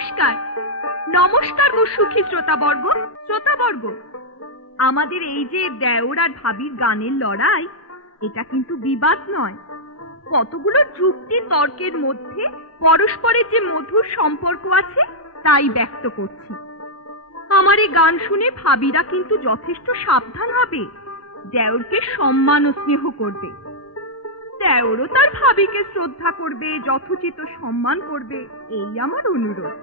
নমস্কার নমস্কার গো সুখী শ্রোতাবর্গ। আমাদের এই যে দেওর আর ভাবির গানের লড়াই, এটা কিন্তু বিবাদ নয়, কতগুলো যুক্তি তর্কের মধ্যে পরস্পরের যে মধুর সম্পর্ক আছে তাই ব্যক্ত করছি। আমার এই গান শুনে ভাবিরা কিন্তু যথেষ্ট সাবধান হবে, দেওরকে সম্মান ও স্নেহ করবে, দেওরও তার ভাবিকে শ্রদ্ধা করবে, যথোচিত সম্মান করবে, এই আমার অনুরোধ।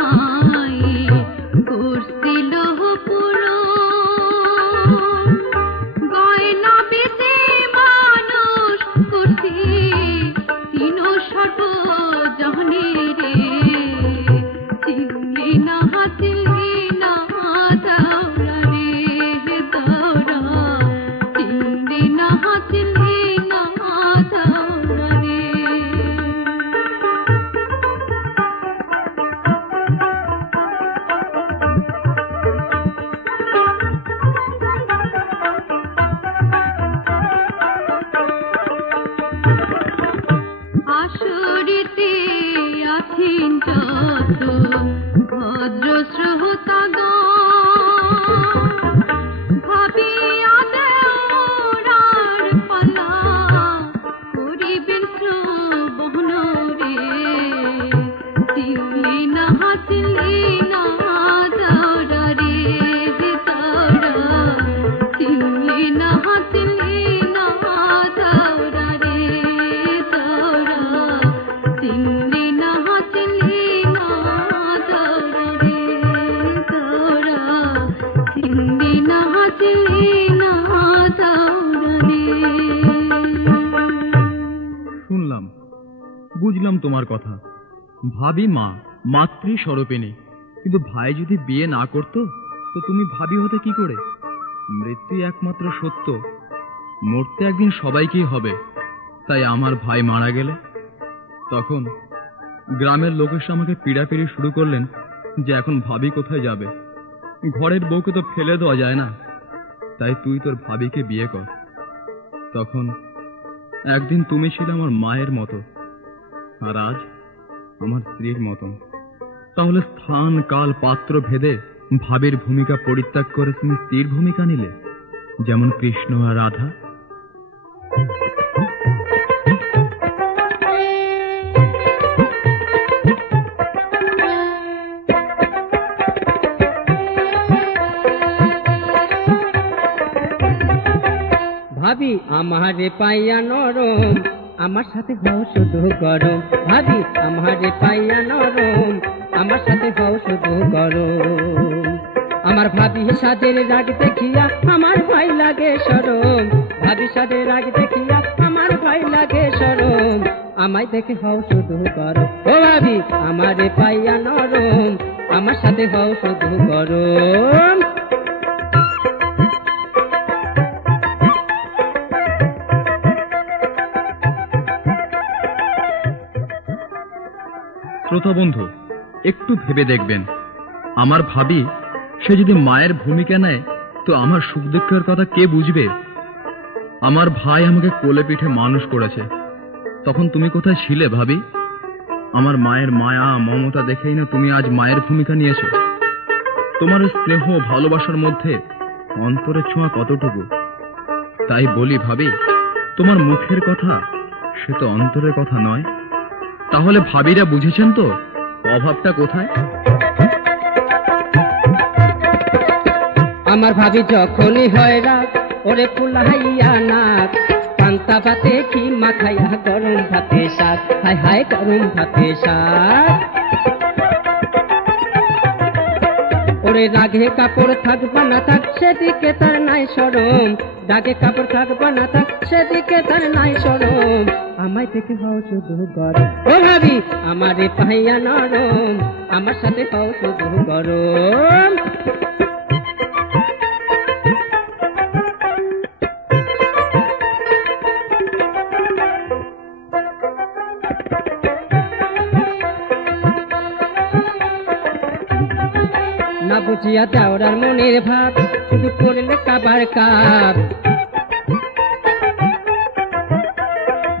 মায়ে করছিল পুরো গয়না বেচে মানুষ করছি চিনো সর্বজনে রে চিনলি না চিনলি না দৌড়া রে দৌড়া চিনলি না চিনলি না দৌড়া রে আসরিতে আছেন যত ভদ্র শ্রোতাগণ ভাবিয়া দেওরার পালা করিবেন শ্রবণ রে চিনলি না চিনলি না দৌড়া রে দৌড়া চিনলি না চিনলি না দৌড়া রে দৌড়া চিনলি না চিনলি না দৌড়া রে দৌড়া চিনলি না চিনলি না দৌড়া রে। শুনলাম, বুঝলাম তোমার কথা। ভাবি মা, মাতৃ স্বরূপিণী, কিন্তু ভাই যদি বিয়ে না করত তো তুমি ভাবি হতে কি করে? মৃত্যু একমাত্র সত্য, মরতে একদিন সবাইকেই হবে। তাই আমার ভাই মারা গেলে তখন গ্রামের লোক এসে আমাকে পীড়াপিড়ি শুরু করলেন যে এখন ভাবি কোথায় যাবে, ঘরের বউকে তো ফেলে দেওয়া যায় না, তাই তুই তোর ভাবিকে বিয়ে কর। তখন একদিন তুমি ছিলে আমার মায়ের মতো, আর আজ আমার স্ত্রীর মতন। তাহলে স্থান কাল পাত্র ভেদে ভাবের ভূমিকা পরিত্যাগ করে তুমি স্ত্রীর ভূমিকা নিলে, যেমন কৃষ্ণ আর রাধা। ভাবি আমারে পাইয়া নরম, আমার সাথে হও শুধু গরম। ভাবি আমারে পাইয়া নরম, আমার সাথে হও শুধু গরম। আমার ভাবি সাদের রাগ দেখিয়া আমার ভাই লাগে সরম। ভাবি সাদের রাগ দেখিয়া আমার ভাই লাগে সরম। আমায় দেখে হও শুধু গরম। ও ভাবি আমারে পাইয়া নরম, আমার সাথে হও শুধু গরম। শ্রোতা বন্ধু, একটু ভেবে দেখবেন, আমার ভাবি সে যদি মায়ের ভূমিকা নেয় তো আমার সুখ দুঃখের কথা কে বুঝবে? আমার ভাই আমাকে কোলে পিঠে মানুষ করেছে, তখন তুমি কোথায় ছিলে ভাবি? আমার মায়ের মায়া মমতা দেখেই না তুমি আজ মায়ের ভূমিকা নিয়েছো। তোমার স্নেহ ভালোবাসার মধ্যে অন্তরের ছোঁয়া কতটুকু? তাই বলি ভাবি, তোমার মুখের কথা সে তো অন্তরের কথা নয়। তাহলে ভাবিরা বুঝেছেন তো অভাবটা কোথায়? আমার ভাবি যখনই হয় রাত, ওরে ফুলাইয়া নাক, পান্তা ভাতে কি মাখাইয়া গরম ভাতে শাক, হায় হায় গরম ভাতে শাক। ওরে রাগে কাপড় থাকবা না থাক, সেদিকে তার নাই সরম। রাগে কাপড় থাকবা না থাক, সেদিকে তার নাই সরম। আমায় দেখে হও শুধু গরম। ও ভাবি আমারে পাইয়া নরম, আমার সাথে হও শুধু গরম। না বুঝিয়া দেওরার মনের ভাব, শুধু করলে কাবার কাপ।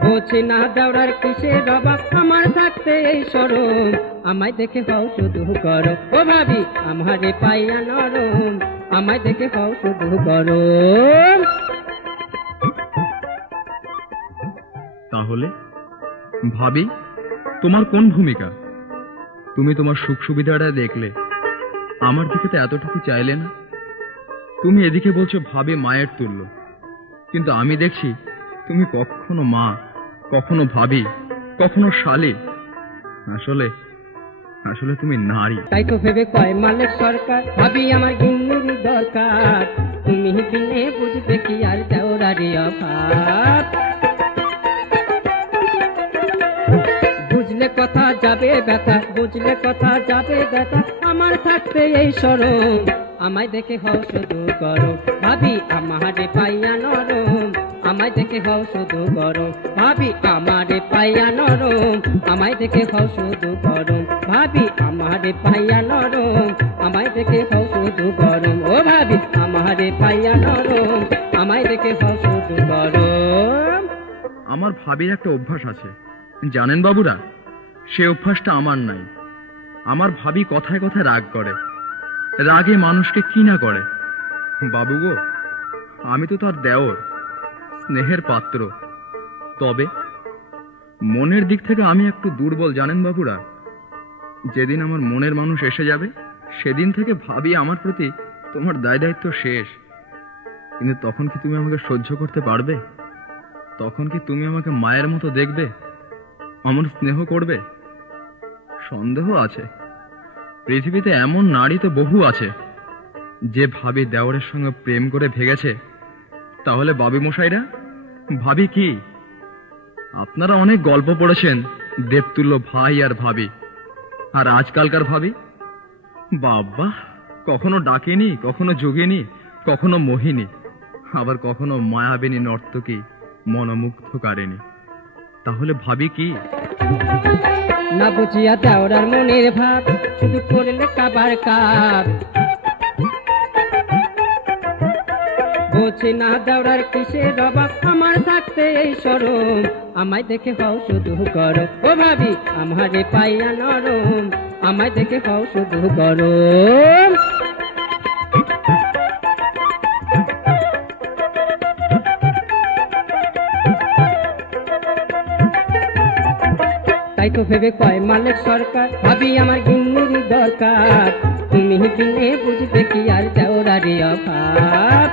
বোঝে না দেওরার কিসের অভাব, আমার থাকতে এই সরম। আমায় দেখে হও শুধু গরম। ও ভাবি আমারে পাইয়া নরম, আমায় দেখে হও শুধু গরম। তাহলে ভাবি তোমার কোন ভূমিকা? তুমি তোমার সুখ সুবিধাটা দেখলে, আমার দিকে তো এতটুকু চাইলে না। তুমি এদিকে বলছো ভাবি মায়ের তুল্য, কিন্তু আমি দেখছি তুমি কখনো মা, কখনো ভাবি, কখনো শালী। আসলে আসলে তুমি নারী। তাই তো ভেবে কয় মালিক সরকার, ভাবি আমার গিন্নির দরকার, তুমি কিনে বুঝবে কি আর দেওরারি অভাব। বুঝলে কথা যাবে ব্যথা, বুঝলে কথা যাবে ব্যথা, আমার থাকতে এই শরম, আমায় দেখে হও শুধু গরম। ভাবি আমারে পাইয়া নরম, আমায় দেখে হও শুধু গরম। ভাবি আমারে পাইয়া নরম, আমায় দেখে হও শুধু গরম। ভাবি আমারে পাইয়া নরম, আমায় দেখে হও শুধু গরম। ও ভাবি আমারে পাইয়া নরম, আমায় দেখে হও শুধু গরম। আমার ভাবির একটা অভ্যাস আছে, জানেন বাবুরা, সে অভ্যাসটা আমার নাই। আমার ভাবি কথায় কথায় রাগ করে, রাগে মানুষকে কি না করে। বাবু গো, আমি তো তার দেওর, স্নেহের পাত্র, তবে মনের দিক থেকে আমি একটু দুর্বল, জানেন বাবুরা। যেদিন আমার মনের মানুষ এসে যাবে, সেদিন থেকে ভাবি আমার প্রতি তোমার দায় দায়িত্ব শেষ। কিন্তু তখন কি তুমি আমাকে সহ্য করতে পারবে? তখন কি তুমি আমাকে মায়ের মতো দেখবে, আমার স্নেহ করবে? সন্দেহ আছে। পৃথিবীতে এমন নারী তো বহু আছে, যে ভাবি দেওরের সঙ্গে প্রেম করে ভেগেছে। তাহলে বাবি মশাইরা, ভাবি কি? আপনারা অনেক গল্প পড়েছেন, দেবতুল্য ভাই আর ভাবি। আর আজকালকার ভাবি, বাবা, কখনো ডাকিনি, কখনো যোগিনী, কখনো মোহিনী, আবার কখনো মায়াবিনী নর্তকী, মনোমুগ্ধকারিণী। তাহলে ভাবি কি? না বুঝিয়া দেওরার মনের ভাব, শুধু করলে কাবার কাপ। বোঝে না দেওরার কিসের অভাব, আমার থাকতে এই শরম, আমায় দেখে হও শুধু গরম। ও ভাবি আমারে পাইয়া নরম, আমায় দেখে হও শুধু গরম। তাই তো ভেবে কয় মালিক সরকার, ভাবি আমার গিন্নির দরকার, তুমি কিনে বুঝবে কি আর দেওরারি অভাব।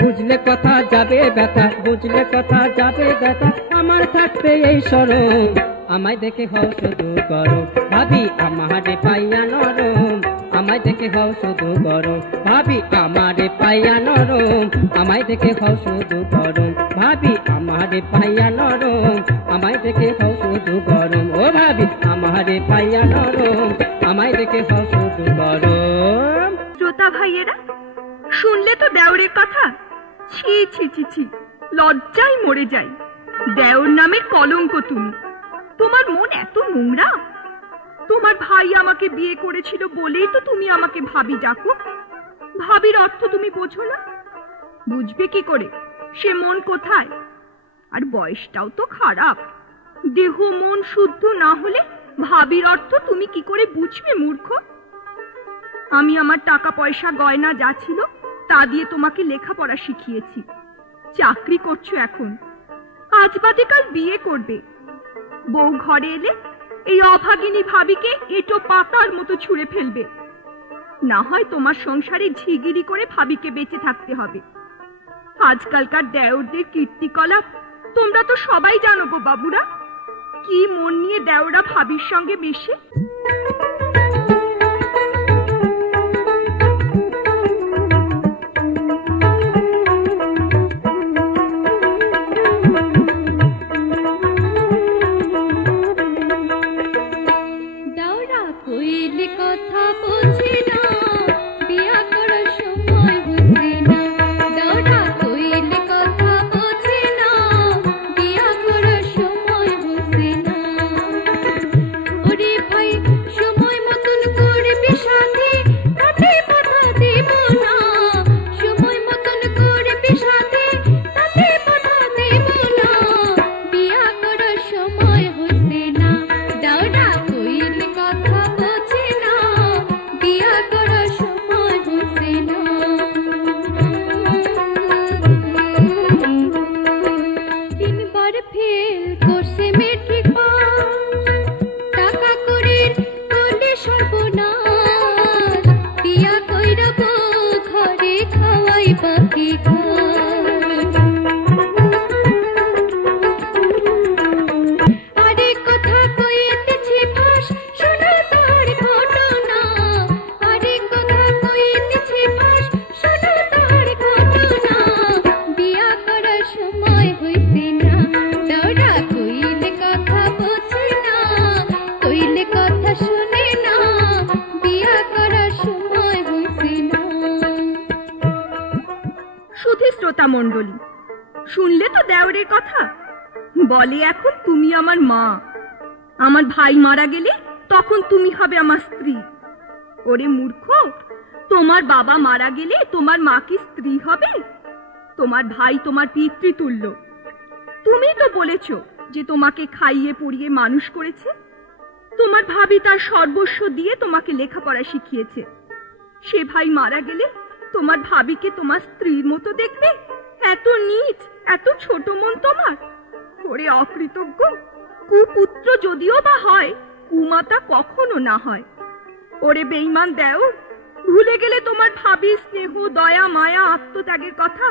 বুঝলে কথা যাবে ব্যথা, বুঝলে কথা যাবে ব্যথা, আমার থাকতে এই শরম, আমায় দেখে হও শুধু গরম। ভাবি আমারে পাইয়া নরম, আমায় দেখে হও শুধু গরম। ভাবি আমারে পাইয়া নরম, আমায় দেখে হও শুধু গরম। ভাবি আমারে পাইয়া নরম, আমায় দেখে হও শুধু গরম। ও ভাবি আমারে পাইয়া নরম, আমায় দেখে হও শুধু গরম। শ্রোতা ভাইয়েরা, শুনলে তো দেওরের কথা। ছি ছি ছি ছি, লজ্জায় মরে যাই। দেওর নামের কলঙ্ক তুমি। তোমার মন এত নোংরা। তোমার ভাই আমাকে বিয়ে করেছিল বলেই তো তুমি আমাকে ভাবি ডাকো। ভাবির অর্থ তুমি বোঝো না? বুঝবে কি করে? সে মন কোথায়? আর বয়সটাও তো খারাপ। দেহ মন শুদ্ধ না হলে ভাবির অর্থ তুমি কি করে বুঝবে, মূর্খ? আমি আমার টাকা পয়সা গয়না যা ছিল তা দিয়ে তোমাকে লেখাপড়া শিখিয়েছি। চাকরি করছো এখন, আজ বাদে কাল বিয়ে করবে। বউ ঘরে এলে এই অভাগিনী ভাবিকে এঁটো পাতার মতো ছুঁড়ে ফেলবে। না হয় তোমার সংসারে ঝিগিরি করে ভাবিকে বেঁচে থাকতে হবে। আজকালকার দেওরদের কীর্তিকলাপ তোমরা তো সবাই জানো গো বাবুরা। কি মন নিয়ে দেওরা ভাবির সঙ্গে মেশে। সময় হচ্ছে না, দাওরা কইলে কথা বোঝে না। মণ্ডলী, শুনলে তো দেওরের কথা? বলে এখন তুমি আমার মা, আমার ভাই মারা গেলে তখন তুমি হবে আমার স্ত্রী। ওরে মূর্খ, তোমার বাবা মারা গেলে তোমার মা কি স্ত্রী হবে? তোমার ভাই তোমার পিতৃতুল্য। তুমি তো বলেছ যে তোমাকে খাইয়ে পড়িয়ে মানুষ করেছে। তোমার ভাবি তার সর্বস্ব দিয়ে তোমাকে লেখাপড়া শিখিয়েছে। সে ভাই মারা গেলে তোমার ভাবিকে তোমার স্ত্রীর মতো দেখবে? এত নীচ, এত ছোট মন তোমার! ওরে অকৃতজ্ঞ! কুপুত্র যদিও বা হয়, কুমাতা কখনো না হয়। ওরে বেঈমান দেওর, ভুলে গেলে তোমার ভাবির স্নেহ, দয়া, মায়া, আত্মত্যাগের কথা?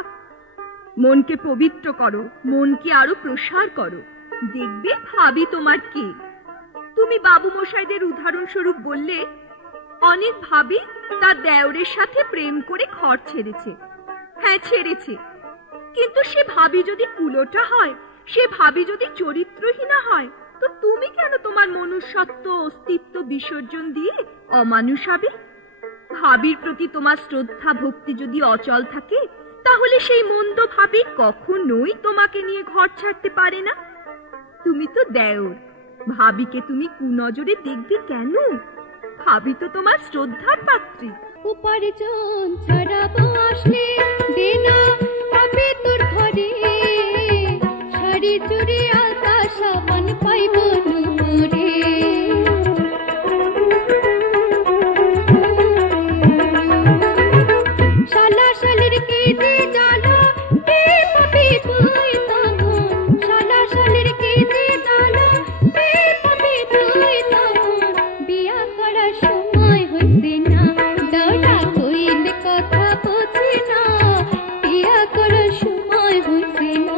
মনকে পবিত্র করো, মনকে আরো প্রসার করো, দেখবে ভাবি তোমার কে। তুমি বাবু মশাইদের উদাহরণস্বরূপ বললে, অনেক ভাবি তার দেওরের সাথে প্রেম করে ঘর ছেড়েছে। হ্যাঁ, ছেড়েছে, কিন্তু সে ভাবি যদি কুলোটা হয়, সে ভাবি যদি চরিত্রহীনা হয়, তো তুমি কেন তোমার মনুষ্যত্ব, অস্তিত্ব বিসর্জন দিয়ে অমানুষ হবে? ভাবির প্রতি তোমার শ্রদ্ধা ভক্তি যদি অচল থাকে, তাহলে সেই মন্দ ভাবি কখনোই তোমাকে নিয়ে ঘর ছাড়তে পারে না। তুমি তো দেওর, ভাবিকে তুমি কুনজরে দেখবে কেন? ভাবি তো তোমার শ্রদ্ধার পাত্রী। উপার্জন ছাড়াবো আসলে দেনা পাবে তোর ঘরে, শাড়ি চুড়ি আলতা সাবান পাইব নুরে। শালা শালির কেজি জানো কে পাবি তুই তখন, শালা শালির কেজি জানো কে পাবি তুই তখন। বিয়া করার সময় হইছে না, দাওরা কইলে কথা বোঝে না, বিয়া করার সময় হইছে না।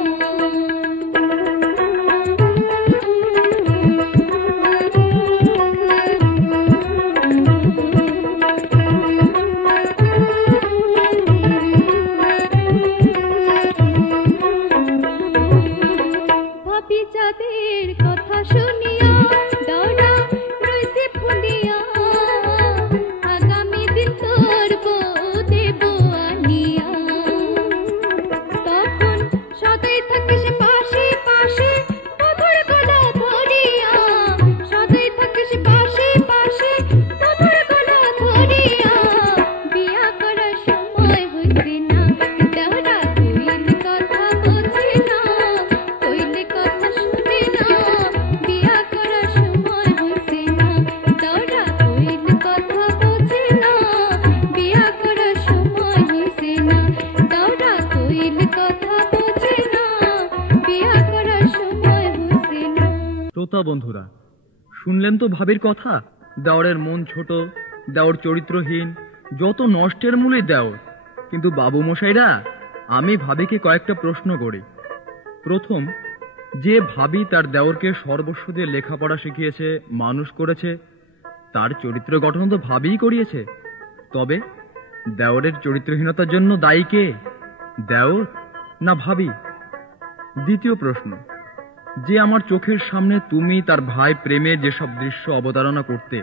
ভাবি যাদের কথা শুনিয়া দাওরা রইছে ফুলিয়া, আগামী দিন তোর বউ দেব আনিয়া। তখন সদাই থাকিস পাশে পাশে মধুর গলা ধরিয়া, সদাই থাকিস পাশে পাশে মধুর গলা ধরিয়া। বিয়া করার সময় হইছে না, দাওরা কইলে কথা বোঝে না, কইলে কথা শুনে না। বিয়া করার সময় হইছে না, দাওরা কইলে কথা বোঝে না, বিয়া করার সময় হইছে না, দাওরা কইলে কথা বোঝে না, বিয়া করার সময় হইছে না। শ্রোতা বন্ধুরা, শুনলেন তো ভাবির কথা? দেওরের মন ছোট, দেওর চরিত্রহীন, যত নষ্টের মূলে দেওর। কিন্তু বাবু মশাইরা, আমি ভাবিকে কয়েকটা প্রশ্ন করি। প্রথম, যে ভাবি তার দেওরকে সর্বস্ব দিয়ে লেখাপড়া শিখিয়েছে, মানুষ করেছে, তার চরিত্র গঠন তো ভাবিই করিয়েছে। তবে দেওরের চরিত্রহীনতার জন্য দায়ী কে? দেওর না ভাবি? দ্বিতীয় প্রশ্ন, যে আমার চোখের সামনে তুমি তার ভাই প্রেমে যেসব দৃশ্য অবতারণা করতে,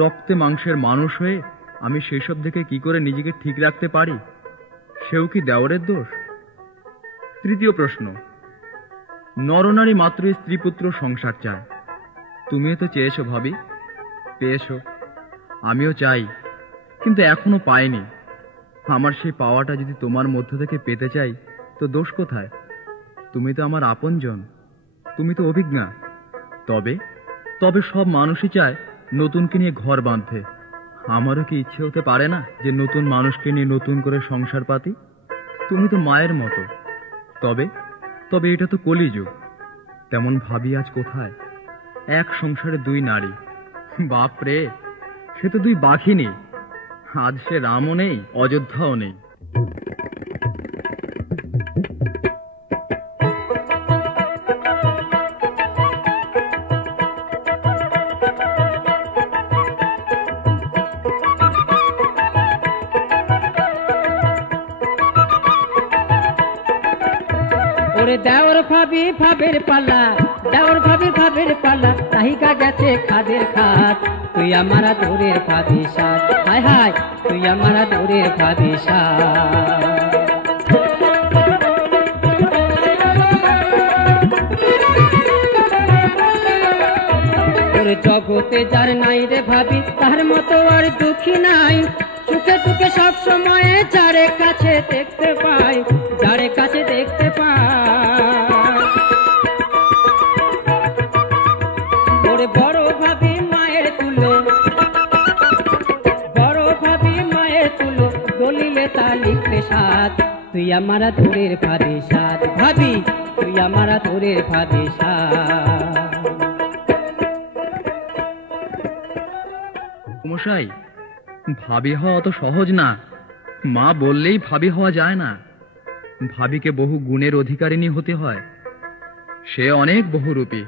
রক্তে মাংসের মানুষ হয়ে আমি সেই সব দেখে কি করে নিজেকে ঠিক রাখতে পারি? সেও কি দেওরের দোষ? তৃতীয় প্রশ্ন, নরনারী মাত্রই স্ত্রী পুত্র সংসার চায়। তুমিও তো চেয়েছো ভাবি, পেয়েছো। আমিও চাই, কিন্তু এখনো পাইনি। আমার সেই পাওয়াটা যদি তোমার মধ্য থেকে পেতে চাই, তো দোষ কোথায়? তুমি তো আমার আপনজন, তুমি তো অভিজ্ঞা। তবে তবে সব মানুষই চায় নতুনকে নিয়ে ঘর বাঁধতে। আমারও কি ইচ্ছে হতে পারে না যে নতুন মানুষকে নিয়ে নতুন করে সংসার পাতি? তুমি তো মায়ের মতো। তবে তবে এটা তো কলিযুগ। তেমন ভাবি আজ কোথায়? এক সংসারে দুই নারী। বাপ রে, সে তো দুই বাঘিনী। আজ সে রামও নেই, অযোধ্যাও নেই। ওরে দেওর ভাবি ভাবের পাল্লা, দেওর ভাবি ভাবের পাল্লা, তাহিকা গেছে খাদের খাত। তুই আমার দূরের ভাবি সাত, হায় হায় তুই আমার দূরের ভাবি সাত। ওর জগতে যার নাই রে ভাবি তার মতো আর দুঃখী নাই, সুখে দুঃখে সব সময় যারে কাছে দেখতে পাই, যারে কাছে দেখতে পাই। ওরে বড় ভাবি মায়ের তুলো, বড় ভাবি মায়ের তুলো, দলিলে তা লিখতে সাথ, তুই আমার তোরের ভাবি সাথ, ভাবি তুই আমার তোরের ভাবি সাথ। মশাই, ভাবি হওয়া অত সহজ না। মা বললেই ভাবি হওয়া যায় না। ভাবিকে বহু গুণের অধিকারিণী হতে হয়। সে অনেক বহুরূপী।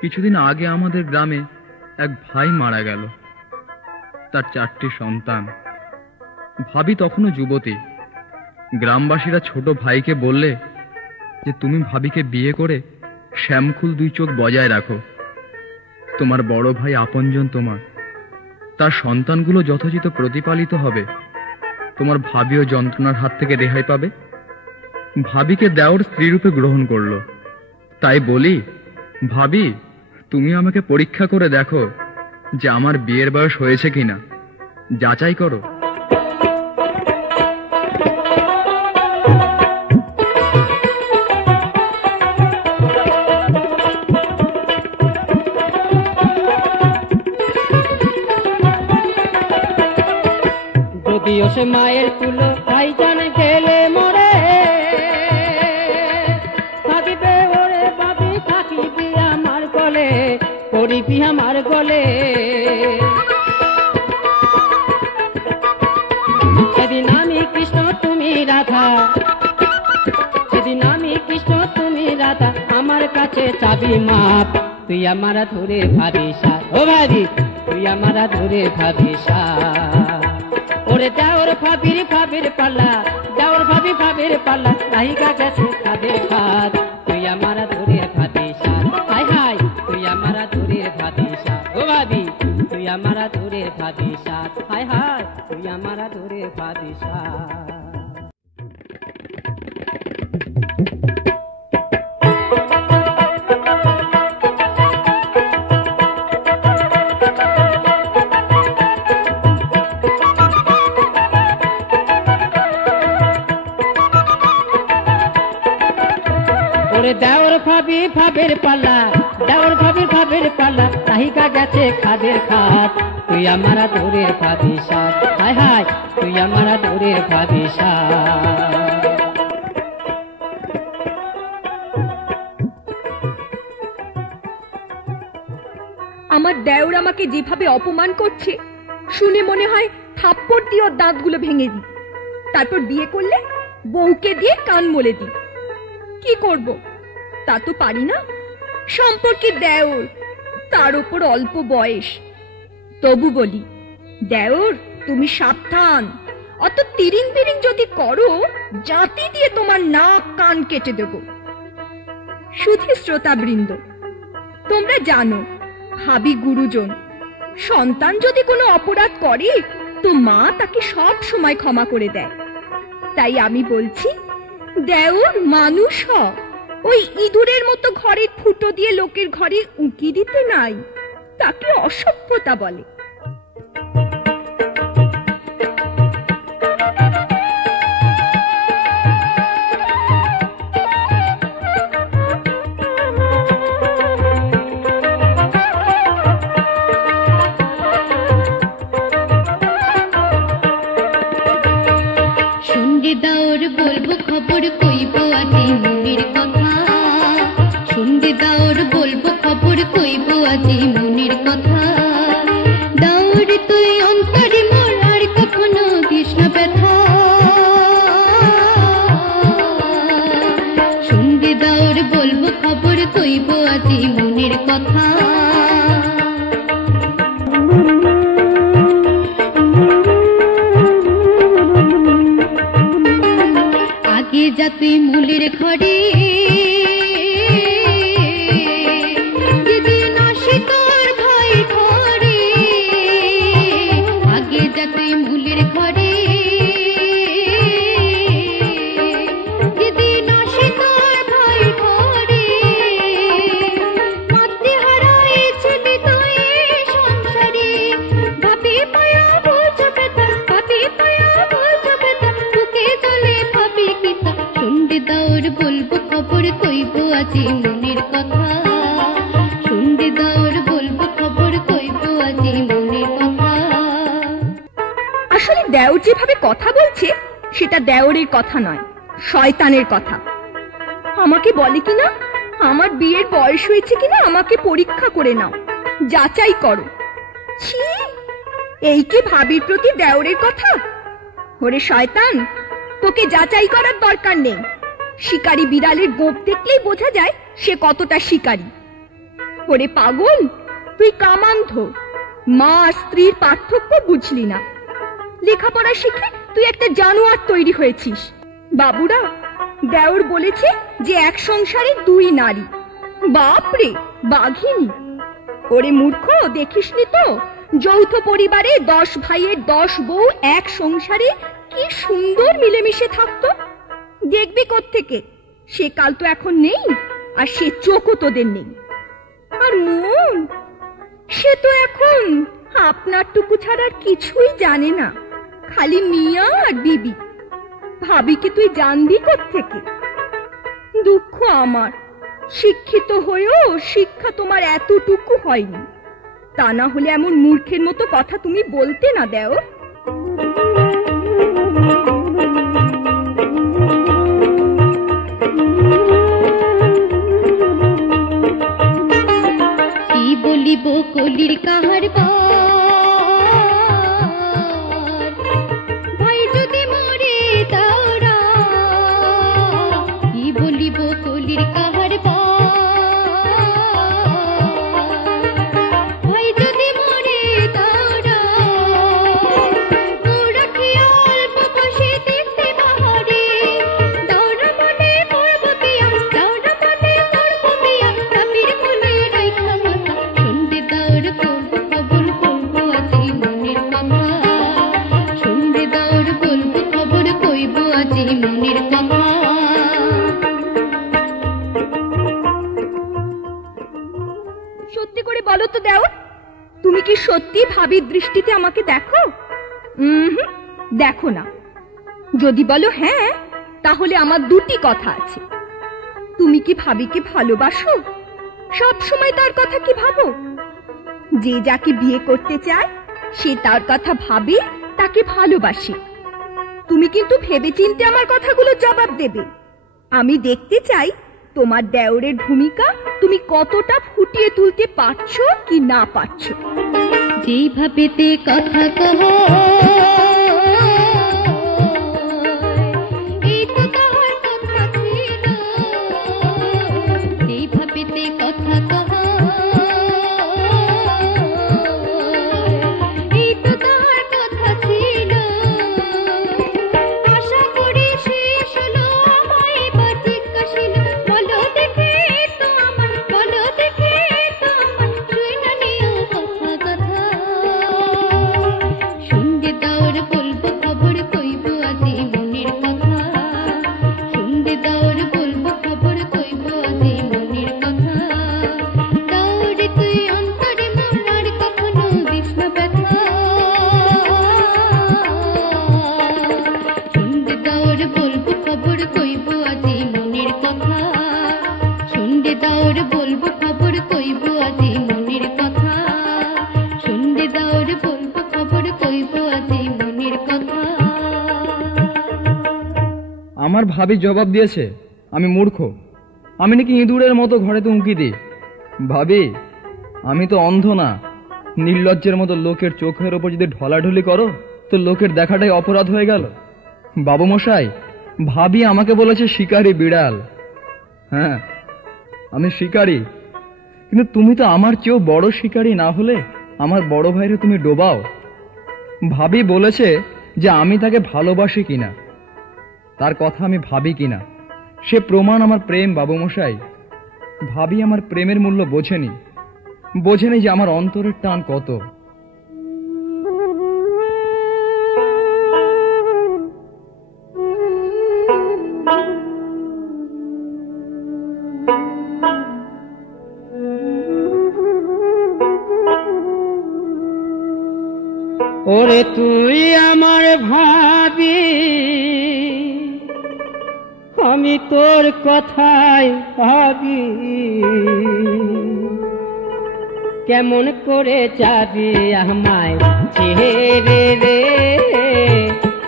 কিছুদিন আগে আমাদের গ্রামে এক ভাই মারা গেল, তার 4টি সন্তান। ভাবি তখনও যুবতী। গ্রামবাসীরা ছোট ভাইকে বললে যে তুমি ভাবিকে বিয়ে করে শ্যামকুল 2 চোখ বজায় রাখো। তোমার বড় ভাই আপনজন তোমার, তার সন্তানগুলো যথোচিত প্রতিপালিত হবে, তোমার ভাবিও যন্ত্রণার হাত থেকে রেহাই পাবে। ভাবিকে দেওর স্ত্রীরূপে গ্রহণ করলো। তাই বলি, ভাবি তুমি আমাকে পরীক্ষা করে দেখো যে আমার বিয়ের বয়স হয়েছে কিনা, যাচাই করো। যদিও সে মায়ের তুলো ভাইজান গেলে মরে, থাকিবে ওরে ভাবি থাকিবি আমার গলে, করিবি আমার গলে। সেদিন আমি কৃষ্ণ তুমি রাধা, সেদিন আমি কৃষ্ণ তুমি রাধা, আমার কাছে চাবি মাপ, তুই আমার ধরে ভাবি সাথ, ও ভাবি তুই আমার ধরে ভাবি সাথ। ওরে দেওর ভাবির ভাবির পাল্লা, দেওর ভাবি ভাবির পাল্লা, রাহিকা গেছে খাদের ভাত, তুই আমার ধরে ভাবি সাথ, হাই হাই তুই আমার ধরে ভাবি সাথ, ও ভাবি তুই আমার ধরে ভাবি সাথ, হাই হাই তুই আমার ধরে ভাবি সাথ। দেওর ভাবি ভাবের পাল্লা, দেওর ভাবি ভাবের পাল্লা, তাহিকা গেছে খাদের খাত, তুই আমার দূরের ভাবি সাথ, হায় হায় তুই আমার দূরের ভাবি সাথ। আমার দেওর আমাকে যেভাবে অপমান করছে শুনে মনে হয় থাপ্পড় দিয়ে ওর দাঁতগুলো ভেঙে দিই, তারপর বিয়ে করলে বউকে দিয়ে কান মলে দিই। কি করব, তা তো পারি না। সম্পর্কে দেওর, তার উপর অল্প বয়স। তবু বলি, দেওর তুমি সাবধান, অত তিরিং বিরিং যদি করো জাতি দিয়ে তোমার নাক কান কেটে দেব। শুধু শ্রোতাবৃন্দ, তোমরা জানো ভাবি গুরুজন। সন্তান যদি কোনো অপরাধ করে তো মা তাকে সব সময় ক্ষমা করে দেয়। তাই আমি বলছি, দেওর মানুষ হ, ওই ইঁদুরের মতো ঘরের ফুটো দিয়ে লোকের ঘরে উঁকি দিতে নাই, তাকে অসভ্যতা বলে। শুনলে দাওর বলবো খবর, কইব আতি মনের কথা, শুনলে দাওর বলবো খবর, কইব আতি মনের কথা। দাওর তুই অন্তরে মোর আর কখনো দিস না ব্যথা, শুনলে দাওর বলবো খবর, কইব আতি মনের কথা। আগে যাতে মূলের ঘরে যেদিন আসে তোর ভাই যেভাবে কথা বলছে সেটা দেওরের কথা নয়, শয়তানের কথা। আমাকে বলে কিনা আমার বিয়ের বয়স হয়েছে কিনা আমাকে পরীক্ষা করে নাও, যাচাই করো। ছি, এই কি ভাবির প্রতি দেওরের কথা? ওরে শয়তান, তোকে যাচাই করার দরকার নেই। শিকারী বিড়ালের গোঁফ দেখলেই বোঝা যায় সে কতটা শিকারী। ওরে পাগল, তুই কামান্ধ, মা আর স্ত্রীর পার্থক্য বুঝলি না। লেখাপড়া শিখে তুই একটা জানোয়ার তৈরি হয়েছিস। বাবুরা, দেওর বলেছে যে এক সংসারে 2 নারী। বাপরে, বাঘিনী! ওরে মূর্খ, দেখিসনি তো যৌথ পরিবারে 10 ভাইয়ের 10 বউ এক সংসারে কি সুন্দর মিলেমিশে থাকতো। দেখবি কোত্থেকে? সে কাল তো এখন নেই, আর সে চোখও তোদের নেই। আর মন, সে তো এখন আপনার টুকু ছাড়া আর কিছুই জানে না, খালি মিয়া আর বিবি। ভাবিকে তুই জানবি কোত্থেকে? দুঃখ আমার, শিক্ষিত হয়েও শিক্ষা তোমার এতটুকু হয়নি। তা না হলে এমন মূর্খের মতো কথা তুমি বলতে না। দেও কি বলিব কলির কাহার ভাই যদি মরে তারা, কি বলিব কলির কাহার ভাই যদি মরে তারা, ওরা কি অল্প বসে দেখতে বাহারে, দৌড়া মনে করব পিয়া, দৌড়া মনে করব পিয়া, তাপির কোলে রাইখা মাথা, শুনতে দৌড় করব খবর করব আজি মনের কথা, শুনতে দৌড় করব খবর কইব আজি মনের কথা। সত্যি করে বলো তো দেও, তুমি কি সত্যি ভাবির দৃষ্টিতে আমাকে দেখো? দেখো না। যদি বলো হ্যাঁ, তাহলে আমার 2টি কথা আছে। তুমি কি ভাবিকে ভালোবাসো? সব সময় তার কথা কি ভাবো? যে যাকে বিয়ে করতে চায় সে তার কথা ভাবে, তাকে ভালোবাসে। তুমি কিন্তু ভেবেচিন্তে আমার কথাগুলো জবাব দেবে। আমি দেখতে চাই তোমার দেওরের ভূমিকা তুমি কতটা ফুটিয়ে তুলতে পারছো কি না পারছো। যেভাবেতে কথা কহ, এই তো তাহার কথা ছিল, যেভাবেতে কথা কহ, এই তো তাহার কথা ছিল। আশা করি শেষ হলো, আমায় এবার জিজ্ঞাসিল, বলো দেখে তো আমার, বলো দেখে তো আমার, শুই না নিও কথা কথা। শুনতে দৌড় বলবো খবর কইব আজি মনের কথা, শুনতে দৌড় বলবো খবর কইব আজি মনের কথা। দৌড়ে তুই অন্তরে মন আর কখনো দিস না ব্যথা, শুনতে দৌড় বলবো খবর কইব আজি মনের কথা, শুনতে দৌড় বলবো খবর কইব আজি মনের কথা, শুনতে দৌড় বলবো খবর কইব আজি মনের কথা। আমার ভাবি জবাব দিয়েছে আমি মূর্খ, আমি নাকি ইঁদুরের মতো ঘরেতে উঁকি দিই। ভাবি, আমি তো অন্ধ না। নির্লজ্জের মতো লোকের চোখের ওপর যদি ঢলাঢলি করো তো লোকের দেখাটাই অপরাধ হয়ে গেল। বাবু মশাই, ভাবি আমাকে বলেছে শিকারী বিড়াল। হ্যাঁ, আমি শিকারী, কিন্তু তুমি তো আমার চেয়েও বড় শিকারী না হলে আমার বড় ভাইরে তুমি ডোবাও। ভাবি বলেছে যে আমি তাকে ভালোবাসি কিনা, তার কথা আমি ভাবি কিনা, সে প্রমাণ আমার প্রেম। বাবু মশাই, ভাবি আমার প্রেমের মূল্য বোঝেনি যে আমার অন্তরের টান কত। ওরে তুই আমার ভাবি, আমি তোর কথাই ভাবি, কেমন করে যাবি আমায় ছেড়ে রে,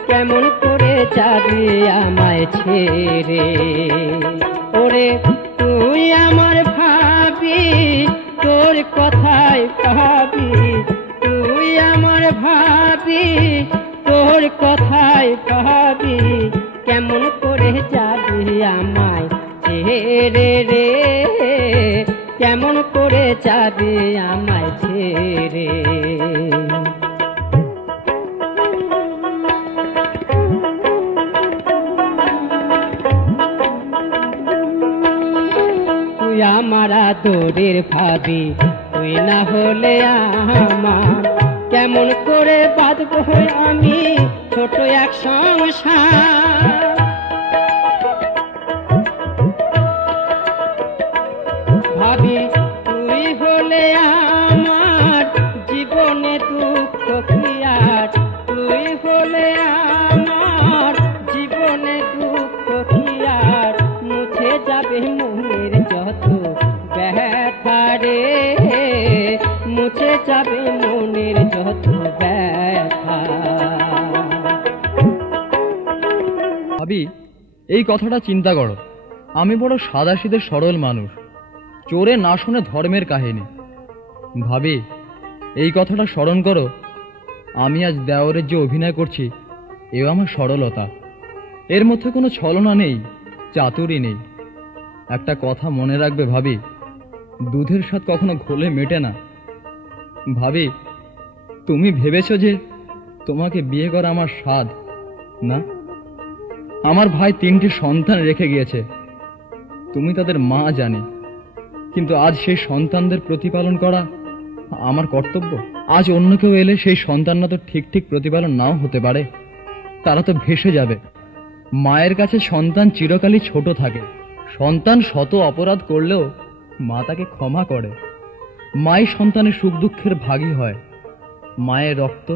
কেমন করে যাবি আমায় ছেড়ে। ওরে তুই আমার ভাবি, তোর কথাই ভাবি, তুই আমার ভাবি, তোর কথাই ভাবি, কেমন করে যাবি আমায় ছেড়ে রে, কেমন করে যাবি আমায় ছেড়ে। তুই আমার আদরের ভাবি, তুই না হলে আমার কেমন করে বাঁধবো আমি ছোট এক সংসার। ভাবি তুই হলে আমার জীবনে দুঃখ কি আর, তুই হলে আমার জীবনে দুঃখ কি আর, মুছে যাবে মনের যত ব্যথা রে, মুছে যাবে মনের যত ব্যথা। ভাবি, এই কথাটা চিন্তা করো। আমি বড় সাদাসিধে সরল মানুষ, চোরে না শুনে ধর্মের কাহিনী। ভাবি, এই কথাটা স্মরণ করো, আমি আজ দেওরের যে অভিনয় করছি এও আমার সরলতা, এর মধ্যে কোনো ছলনা নেই, চাতুরি নেই। একটা কথা মনে রাখবে ভাবি, দুধের স্বাদ কখনো ঘোলে মেটে না। ভাবি, তুমি ভেবেছো যে তোমাকে বিয়ে করা আমার স্বাদ না? আমার ভাই 3টি সন্তান রেখে গিয়েছে, তুমি তাদের মা জানি, কিন্তু আজ সেই সন্তানদের প্রতিপালন করা আমার কর্তব্য। আজ অন্য কেউ এলে সেই সন্তানরা তো ঠিক ঠিক প্রতিপালন নাও হতে পারে, তারা তো ভেসে যাবে। মায়ের কাছে সন্তান চিরকালই ছোট থাকে, সন্তান শত অপরাধ করলেও মা তাকে ক্ষমা করে। মাই সন্তানের সুখ দুঃখের ভাগী হয়, মায়ের রক্ত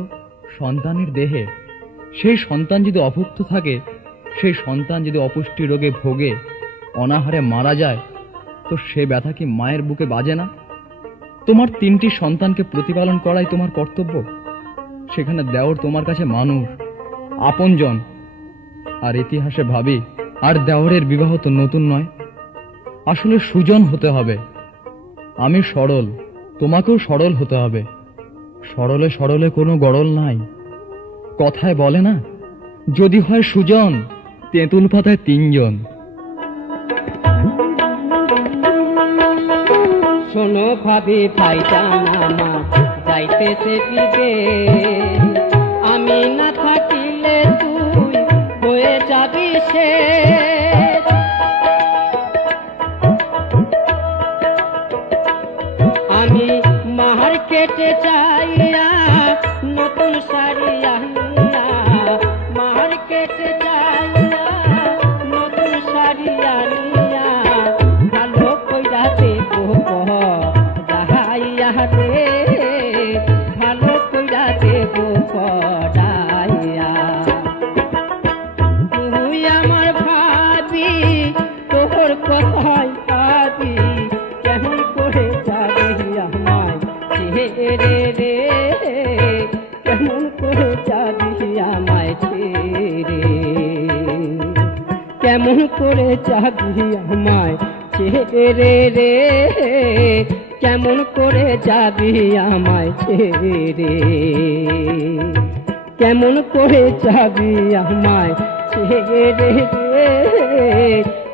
সন্তানের দেহে। সেই সন্তান যদি অভুক্ত থাকে, সেই সন্তান যদি অপুষ্টি রোগে ভোগে, অনাহারে মারা যায়, তো সে ব্যথা কি মায়ের বুকে বাজে না? তোমার 3টি সন্তানকে প্রতিপালন করাই তোমার কর্তব্য। সেখানে দেওর তোমার কাছে মানুষ, আপনজন। আর ইতিহাসে ভাবি, আর দেওরের বিবাহ তো নতুন নয়, আসলে সুজন হতে হবে। আমি সরল, তোমাকেও সরল হতে হবে। সরলে সরলে কোনো গড়ল নাই। কথায় বলে না, যদি হয় সুজন, তেঁতুল পাতায় 3 জন। শোনো ভাবি, ভাইজান আমার যাইতেছে বিদে, আমি না থাকিলে তুই হয়ে যাবি শেষ। আমি মার্কেটে যাইয়া নতুন শাড়ি আনিয়া, মার্কেটে যাইয়া নতুন শাড়ি আনিয়া, ভালো কইরা দেবো পড়াইয়া রে, ভালো কইরা দেবো পড়াইয়া। তুই আমার ভাবি, তোর কথাই ভাবি, কেমন করে যাবি আমায় ছেড়ে রে, কেমন করে যাবি আমায় ছেড়ে, কেমন করে যাবি আমায় ছেড়ে রে, কেমন করে যাবি আমায় ছেড়ে, কেমন করে যাবি আমায় ছেড়ে রে,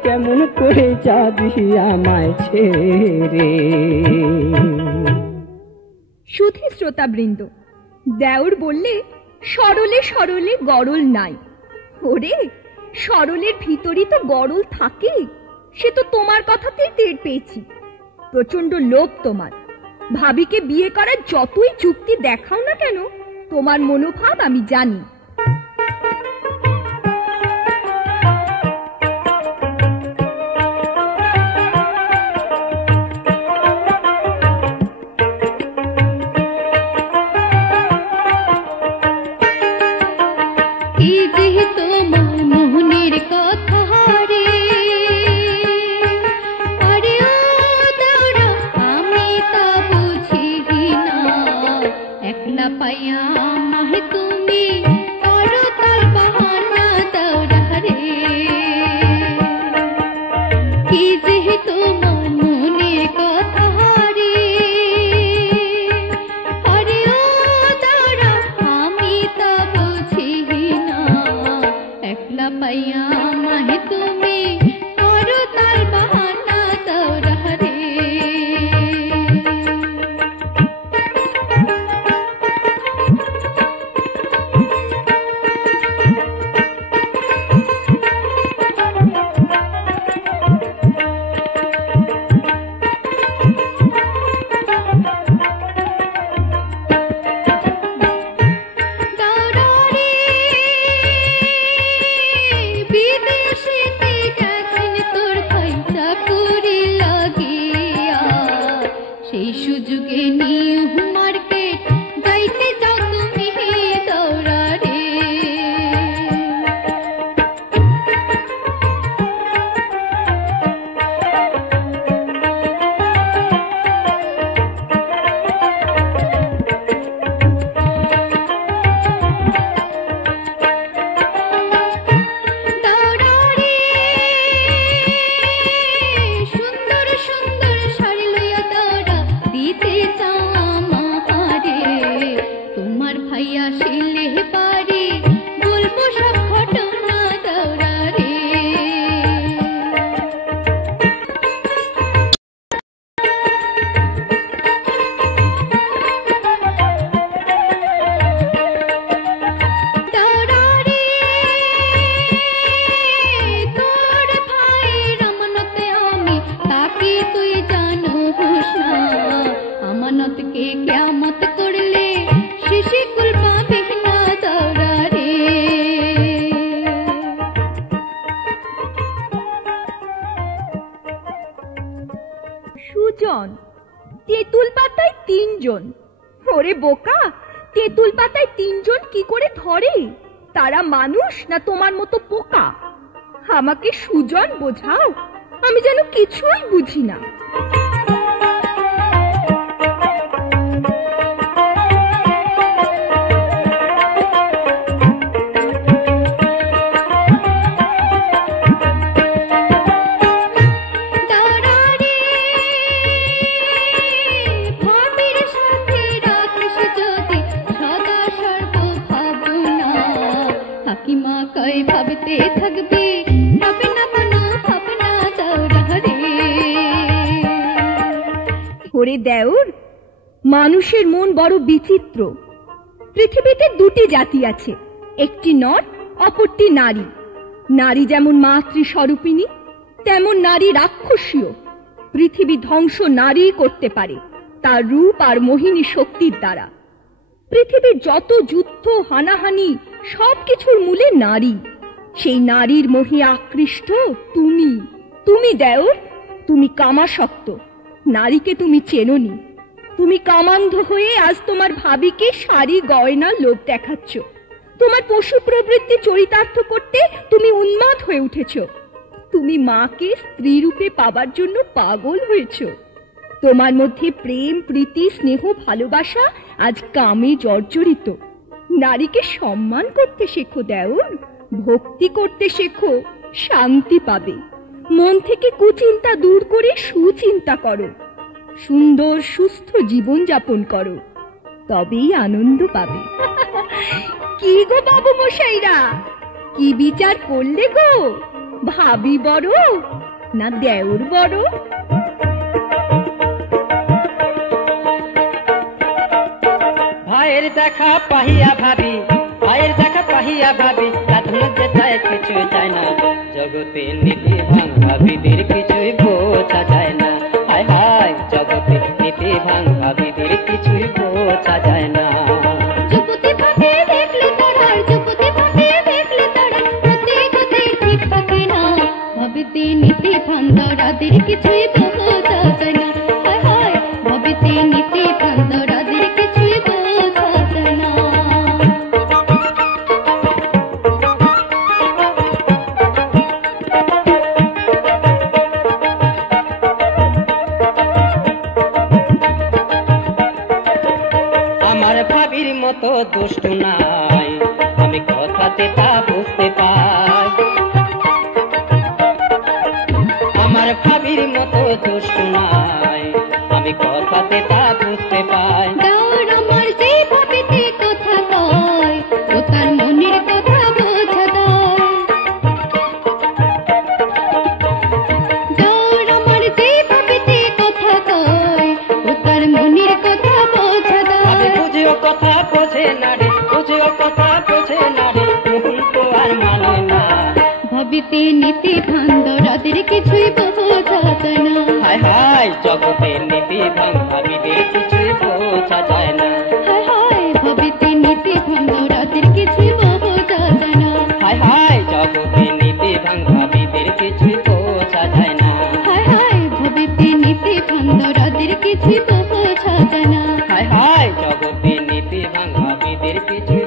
কেমন করে যাবি আমায় ছেড়ে। সুধী শ্রোতাবৃন্দ, দেওর বললে সরলে সরলে গরল নাই। ওরে, সরলের ভিতরই তো গরল থাকে, সে তো তোমার কথাতেই টের পেয়েছি। প্রচন্ড লোভ তোমার। ভাবিকে বিয়ে করার যতই যুক্তি দেখাও না কেন, তোমার মনোভাব আমি জানি। পাইয়া মাহে তুমি করো তার বোকা, তেঁতুল পাতায় তিনজন কি করে ধরে? তারা মানুষ না তোমার মতো পোকা? আমাকে সুজন বোঝাও, আমি যেন কিছুই বুঝি না। ভাবতে থাকবে, হবে না কোনো ভাবনা দৌড়ারে। ওরে দেওর, মানুষের মন বড় বিচিত্র। পৃথিবীতে দুটি জাতি আছে, একটি নর, অপরটি নারী। নারী যেমন মাতৃস্বরূপিণী, তেমন নারী রাক্ষসীয়। পৃথিবী ধ্বংস নারী করতে পারে তার রূপ আর মোহিনী শক্তির দ্বারা। পৃথিবীর যত যুদ্ধ, হানাহানি, সবকিছুর মূলে নারী। সেই নারীর মোহে আকৃষ্ট তুমি দেওর, তুমি কামাসক্ত। নারীকে তুমি চেনোনি। তুমি কামান্ধ হয়ে আজ তোমার ভাবিকে শাড়ি গয়না লোভ দেখাচ্ছ। তোমার পশু প্রবৃত্তি চরিতার্থ করতে তুমি উন্মাদ হয়ে উঠেছ। তুমি মাকে স্ত্রী রূপে পাবার জন্য পাগল হয়েছ। তোমার মধ্যে প্রেম, প্রীতি, স্নেহ, ভালোবাসা আজ কামে জর্জরিত। নারীকে সম্মান করতে শেখো দেওর, ভক্তি করতে শেখো, শান্তি পাবে। মন থেকে কুচিন্তা দূর করে সুচিন্তা করো, সুন্দর সুস্থ জীবন যাপন করো, তবেই আনন্দ পাবে। কি গো বাবু মশাইরা, কি বিচার করলে গো? ভাবি বড় না দেওর বড়? ভাইয়ের দেখা পাহিয়া ভাবি, ভাইয়ের দেখা পাহিয়া ভাবি, সাধন যে যায় কিছু যায় না। জগতে নীতি ভাঙ ভাবিদের কিছুই বোঝা যায় না। হায় হায়, জগতে নীতি ভাঙ ভাবিদের কিছুই বোঝা যায় না। যুবতী ভাবে দেখলে তারার, যুবতী ভাবে দেখলে তারার, গতি গতি ঠিক থাকে না। ভাবিতে নীতি ভাঙরাদের কিছুই বোঝা যায় না। হায় হায়, ভাবিতে নীতি ভাঙরাদের কিছুই বোঝা যায় না। আমার ভাবির মতো দুষ্ট নাই, আমি কথাতে তা বুঝতে পাই। আমার ভাবির মতো দুষ্ট নাই, আমি কথাতে তা বুঝতে পাই। দেওর আমার যে ভাবিতে কথা কয়, ও তার মনের কথা বোঝা দেয়। দেওর আমার যে ভাবিতে কথা কয়, ও তার মনের কথা বোঝা আমি দেয়। বুঝিও কথা বোঝে না রে, বুঝিও কথা বোঝে না রে, ভুল তো আর মানে না। ভাবিতে নীতি ভাঙরাদের কিছুই বোঝা যায় না। হায় হায়, জগতের নীতি ভাঙ ভাবিদের কিছুই বোঝা যায় না। হায় হায়, ভাবিতে নীতি ভাঙরাদের কিছুই বোঝা যায় না। হায় হায়, জগতের নীতি ভাঙ ভাবিদের কিছুই বোঝা যায় না। হায় হায়, ভাবিতে নীতি ভাঙরাদের কিছুই বোঝা যায় না। হায় হায়, জগতের নীতি ভাঙ ভাবিদের কিছুই